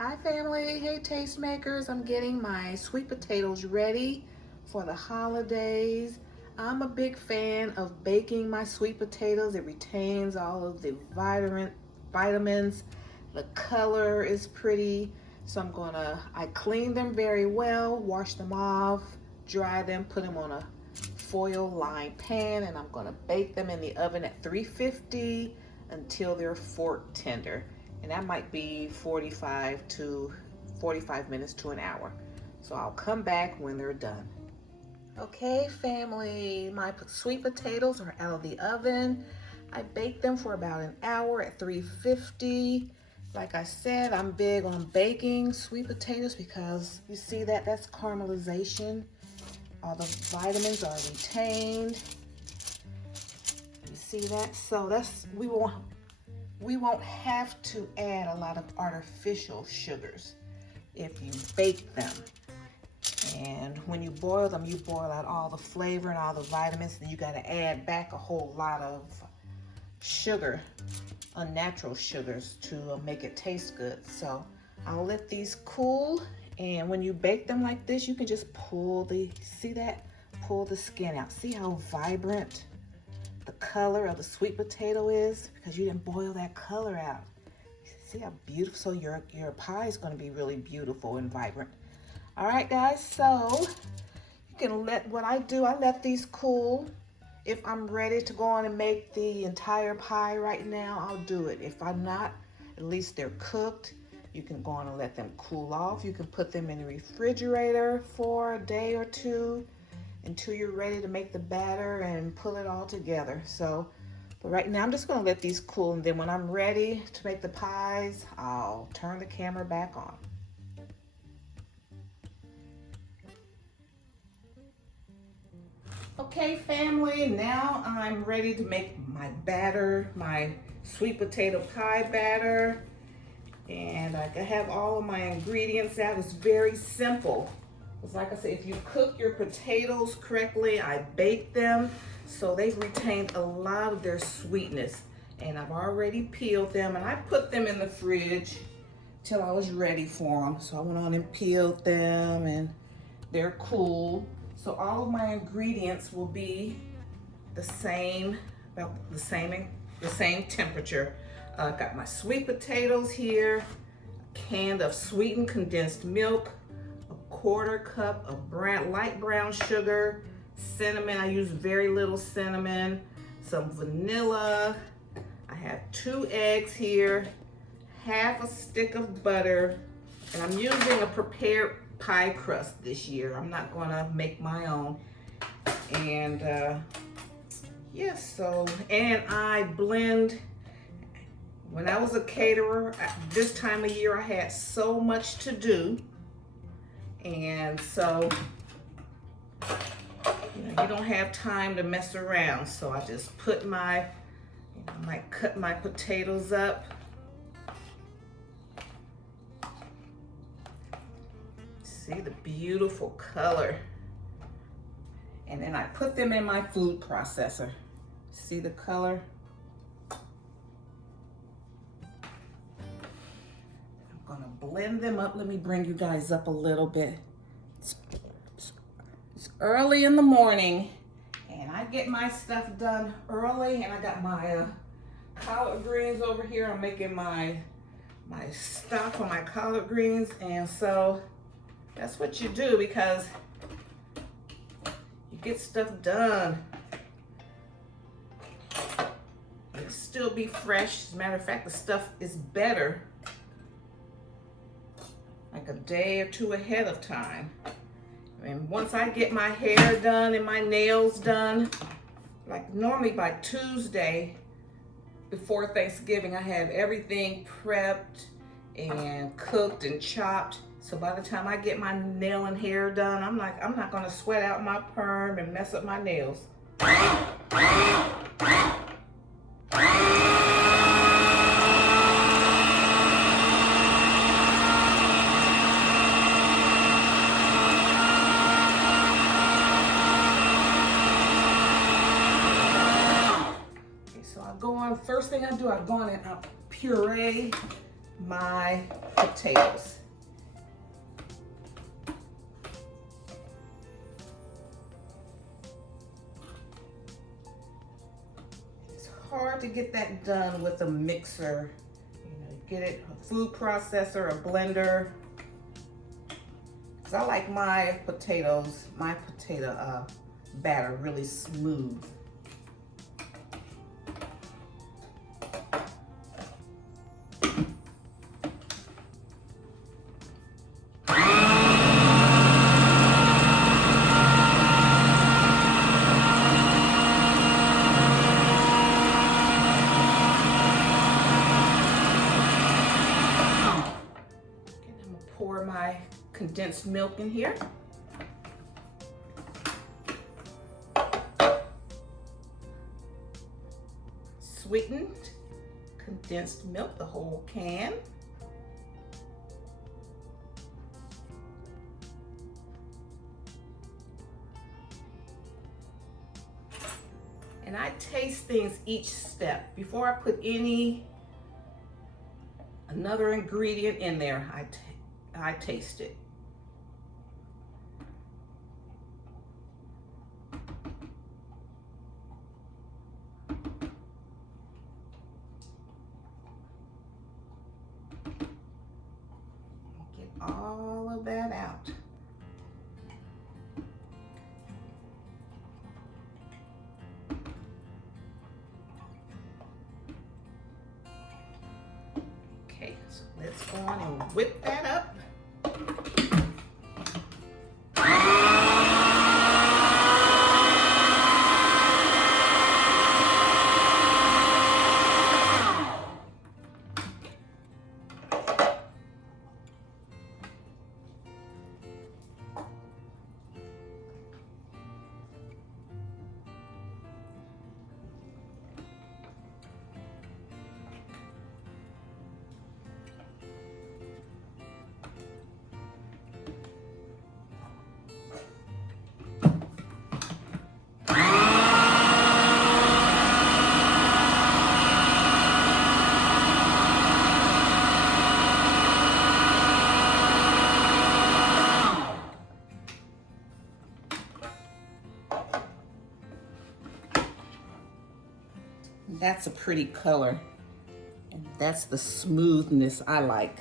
Hi family, hey tastemakers. I'm getting my sweet potatoes ready for the holidays. I'm a big fan of baking my sweet potatoes. It retains all of the vitamins. The color is pretty. So I clean them very well, wash them off, dry them, put them on a foil lined pan, and I'm gonna bake them in the oven at 350 until they're fork tender. And that might be 45 minutes to an hour. So I'll come back when they're done. Okay, family, my sweet potatoes are out of the oven. I baked them for about an hour at 350. Like I said, I'm big on baking sweet potatoes because you see that's caramelization. All the vitamins are retained. You see that? So we won't have to add a lot of artificial sugars if you bake them. And when you boil them, you boil out all the flavor and all the vitamins, and you got to add back a whole lot of sugar, unnatural sugars, to make it taste good. So I'll let these cool, and when you bake them like this, you can just pull the skin out. See how vibrant the color of the sweet potato is, because you didn't boil that color out. See how beautiful? So your pie is going to be really beautiful and vibrant. All right, guys, so you can let I let these cool. If I'm ready to go on and make the entire pie right now, I'll do it. If I'm not, at least they're cooked. You can go on and let them cool off. You can put them in the refrigerator for a day or two until you're ready to make the batter and pull it all together. But right now I'm just going to let these cool, and then when I'm ready to make the pies, I'll turn the camera back on. Okay, family, now I'm ready to make my batter, my sweet potato pie batter. And I have all of my ingredients out. It's very simple. It's like I said, if you cook your potatoes correctly, I bake them, so they've retained a lot of their sweetness. And I've already peeled them, and I put them in the fridge till I was ready for them. So I went on and peeled them, and they're cool. So all of my ingredients will be the same, about the same temperature. I've got my sweet potatoes here, a can of sweetened condensed milk, a quarter cup of light brown sugar, cinnamon. I use very little cinnamon, some vanilla. I have 2 eggs here, half a stick of butter, and I'm using a prepared pie crust this year. I'm not going to make my own. And and I blend. When I was a caterer, this time of year I had so much to do, and so you don't have time to mess around. So I just put I might cut my potatoes up. See the beautiful color. And then I put them in my food processor. See the color? I'm gonna blend them up. Let me bring you guys up a little bit. It's early in the morning, and I get my stuff done early, and I got my collard greens over here. I'm making my stock for my collard greens, and so that's what you do, because you get stuff done. It'll still be fresh. As a matter of fact, the stuff is better like a day or two ahead of time. And once I get my hair done and my nails done, like normally by Tuesday before Thanksgiving, I have everything prepped and cooked and chopped. So by the time I get my nail and hair done, I'm not gonna sweat out my perm and mess up my nails. Okay, so first thing I do, I go in and I puree my potatoes. It's hard to get that done with a mixer. You know, get it, a food processor, a blender. Cause I like my potato batter really smooth. Pour my condensed milk in here. Sweetened condensed milk, the whole can. And I taste things each step. Before I put another ingredient in there, I taste it. Get all of that out. Okay, so let's go on and whip that up. That's a pretty color, and that's the smoothness I like.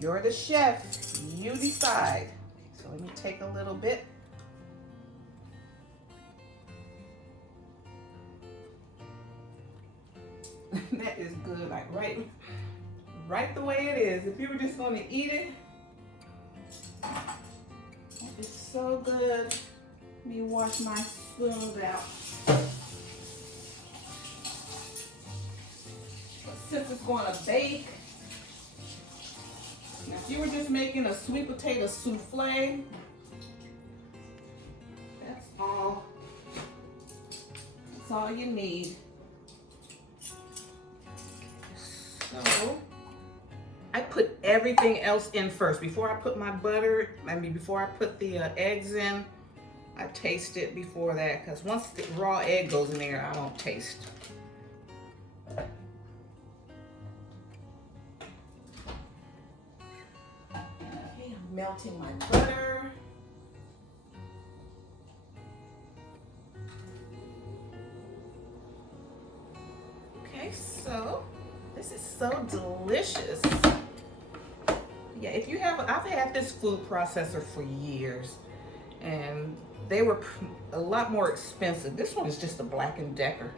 You're the chef, you decide. So let me take a little bit. That is good, like right the way it is. If you were just going to eat it, that is so good. Let me wash my spoons out. But since it's going to bake, now if you were just making a sweet potato souffle, that's all you need. So I put everything else in first. Before I put my butter, before I put the eggs in, I taste it before that, because once the raw egg goes in there, I don't taste. Okay, I'm melting my butter. Okay, so this is so delicious. Yeah, if you have, I've had this food processor for years, and they were a lot more expensive. This one is just a Black & Decker.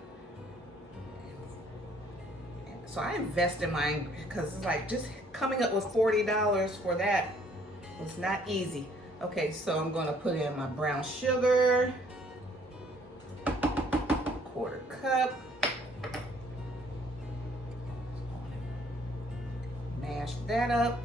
So I invest in mine because it's like just coming up with $40 for that was not easy. Okay, so I'm gonna put in my brown sugar, 1/4 cup. Mash that up.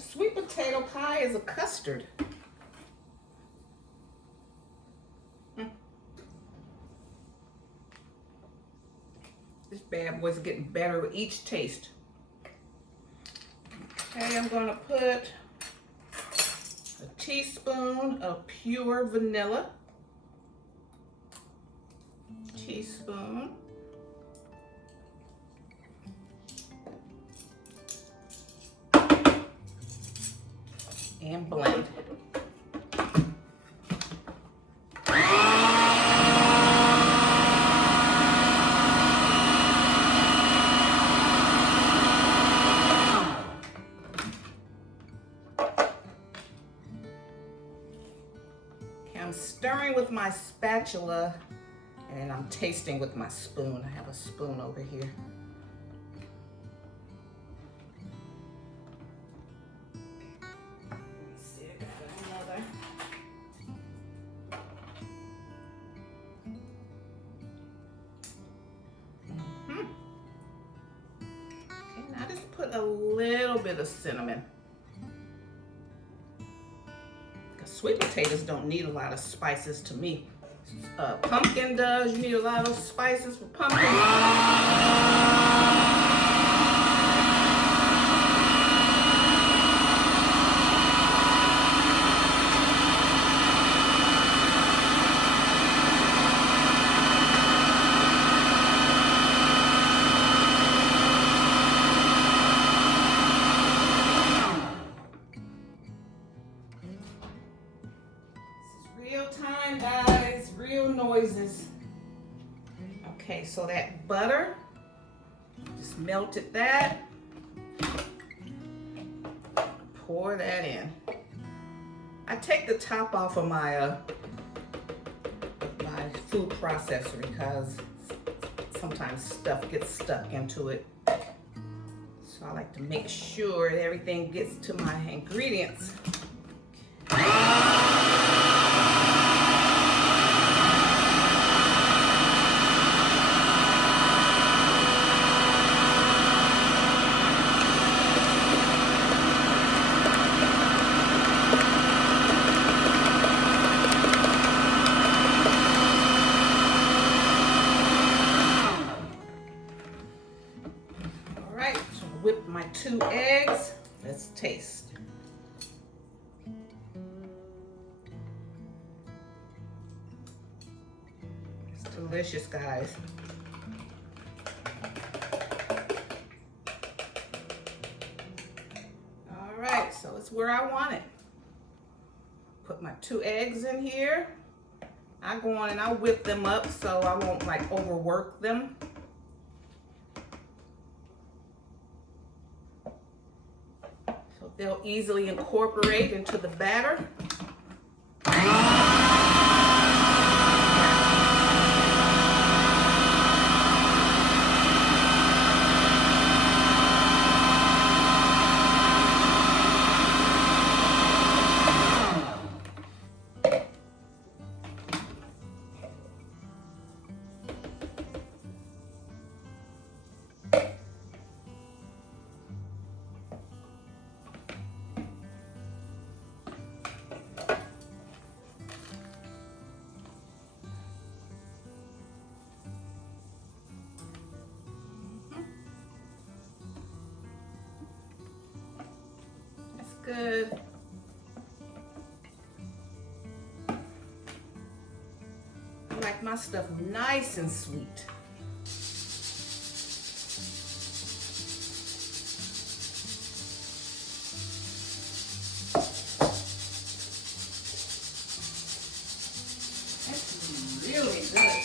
sweet potato pie is a custard. This bad boy's getting better with each taste. Okay, I'm gonna put a teaspoon of pure vanilla. Teaspoon. And blend. I'm stirring with my spatula and I'm tasting with my spoon. I have a spoon over here. Let's see, I got another. Okay, now just put a little bit of cinnamon. Sweet potatoes don't need a lot of spices to me. Pumpkin does. You need a lot of spices for pumpkin. Real time, guys, real noises. Okay, so that butter, just melted that. Pour that in. I take the top off of my my food processor because sometimes stuff gets stuck into it. So I like to make sure that everything gets to my ingredients. Whip my 2 eggs. Let's taste. It's delicious, guys. All right, so it's where I want it. Put my 2 eggs in here. I go on and I whip them up so I won't like overwork them. They'll easily incorporate into the batter. Good. I like my stuff nice and sweet. That's really good.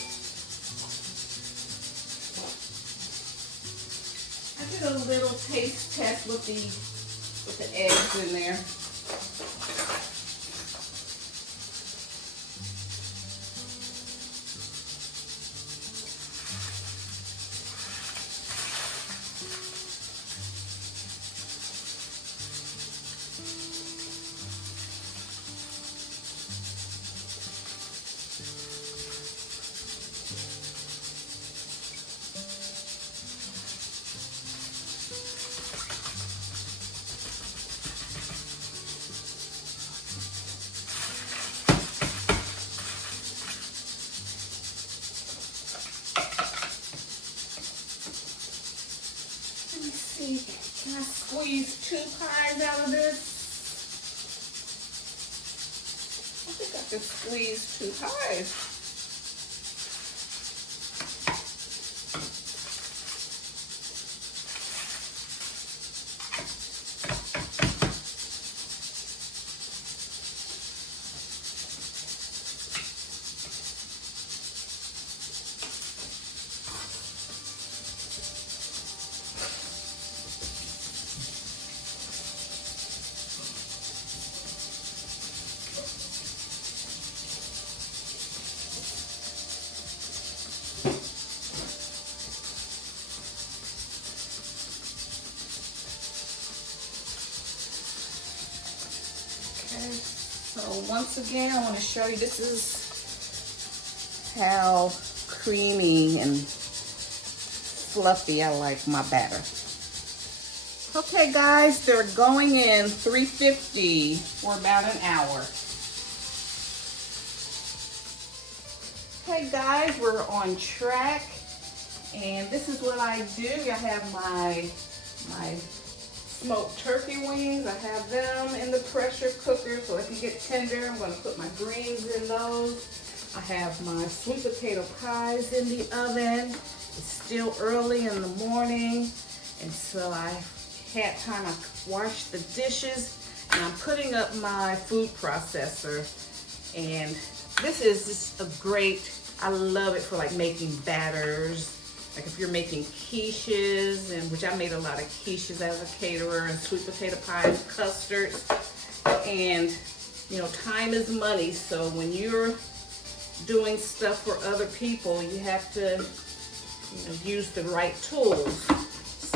I did a little taste test with the eggs in there. squeeze 2 pies out of this. I think I can squeeze 2 pies. So once again, I want to show you, this is how creamy and fluffy I like my batter. Okay guys, they're going in 350 for about an hour. Hey guys, we're on track, and this is what I do. I have my smoked turkey wings. I have them in the pressure cooker so they can get tender. I'm going to put my greens in those. I have my sweet potato pies in the oven. It's still early in the morning, and so I had time. I washed the dishes, and I'm putting up my food processor. And this is just a great, I love it for like making batters. Like if you're making quiches, and which I made a lot of quiches as a caterer, and sweet potato pies, custards, and you know, time is money. So when you're doing stuff for other people, you have to, you know, use the right tools.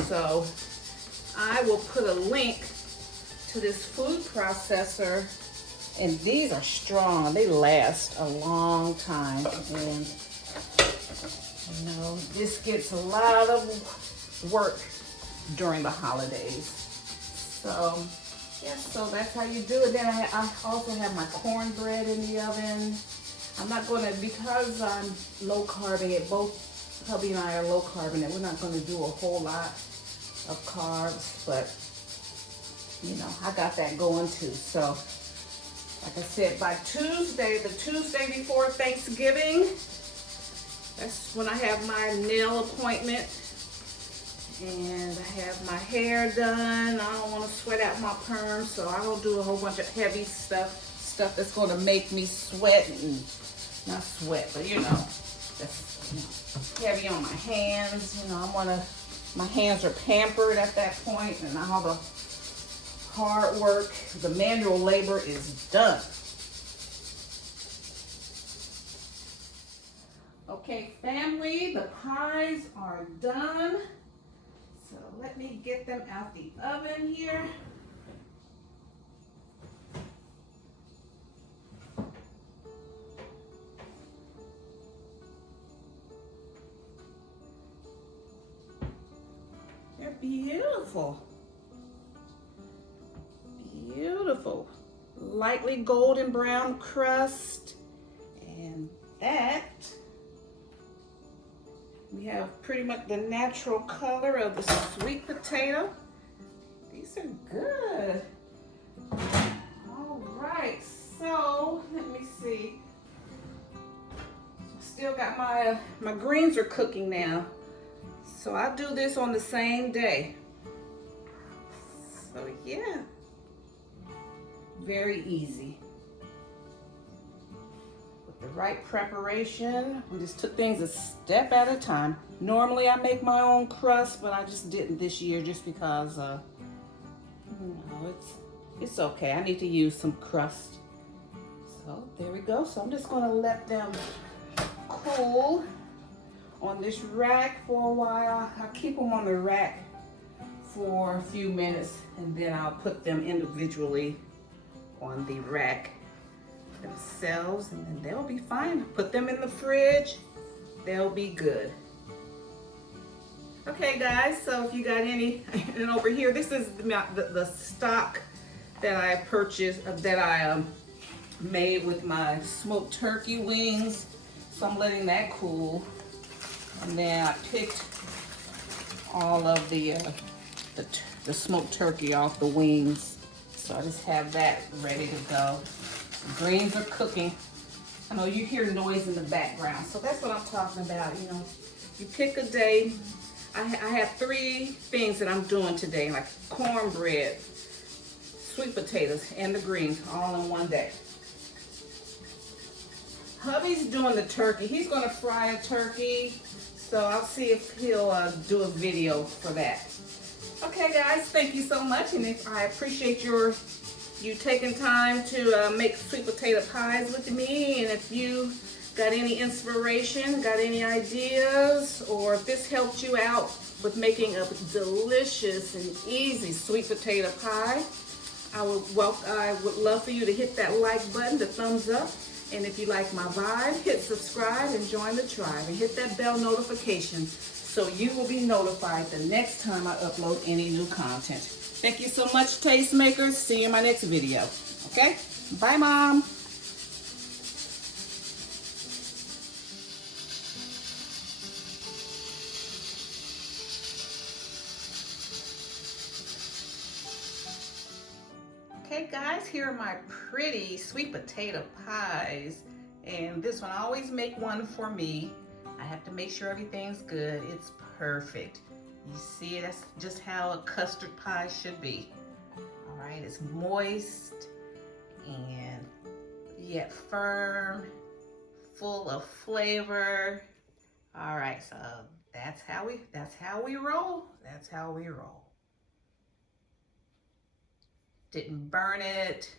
So I will put a link to this food processor, and these are strong. They last a long time, and you know, this gets a lot of work during the holidays. So, yeah, so that's how you do it. Then I also have my cornbread in the oven. I'm not going to, because I'm low carbing it, both hubby and I are low carbing it, we're not going to do a whole lot of carbs, but, you know, I got that going too. So, like I said, by Tuesday, the Tuesday before Thanksgiving, that's when I have my nail appointment, and I have my hair done. I don't want to sweat out my perm, so I don't do a whole bunch of heavy stuff that's going to make me sweat, and not sweat, but you know, that's, you know, heavy on my hands. You know, my hands are pampered at that point, and all the hard work, the manual labor is done. Okay, family, the pies are done. So let me get them out the oven here. They're beautiful. Beautiful. Lightly golden brown crust. And that, we have pretty much the natural color of the sweet potato. These are good. All right, so let me see. Still got my greens are cooking now. So I do this on the same day. So yeah, very easy. The right preparation. We just took things a step at a time. Normally I make my own crust, but I just didn't this year just because you know, it's okay. I need to use some crust. So there we go. So I'm just gonna let them cool on this rack for a while. I'll keep them on the rack for a few minutes, and then I'll put them individually on the rack themselves, and then they'll be fine. Put them in the fridge, they'll be good. Okay guys, so if you got any, and over here, this is the stock that I purchased, that I made with my smoked turkey wings. So I'm letting that cool, and then I picked all of the the smoked turkey off the wings. So I just have that ready to go. The greens are cooking. I know you hear noise in the background, so that's what I'm talking about. You know, you pick a day. I have 3 things that I'm doing today, like cornbread, sweet potatoes, and the greens all in one day. Hubby's doing the turkey. He's going to fry a turkey, so I'll see if he'll do a video for that. Okay, guys, thank you so much, and I appreciate you taking time to make sweet potato pies with me. And if you got any inspiration, got any ideas, or if this helped you out with making a delicious and easy sweet potato pie, I would love for you to hit that like button, the thumbs up. And if you like my vibe, hit subscribe and join the tribe, and hit that bell notification so you will be notified the next time I upload any new content. Thank you so much, Tastemakers. See you in my next video. Okay? Bye, Mom. Okay, guys, here are my pretty sweet potato pies. And this one, I always make one for me. I have to make sure everything's good. It's perfect. You see, that's just how a custard pie should be. All right, it's moist and yet firm, full of flavor. All right, so that's how we roll. That's how we roll. Didn't burn it.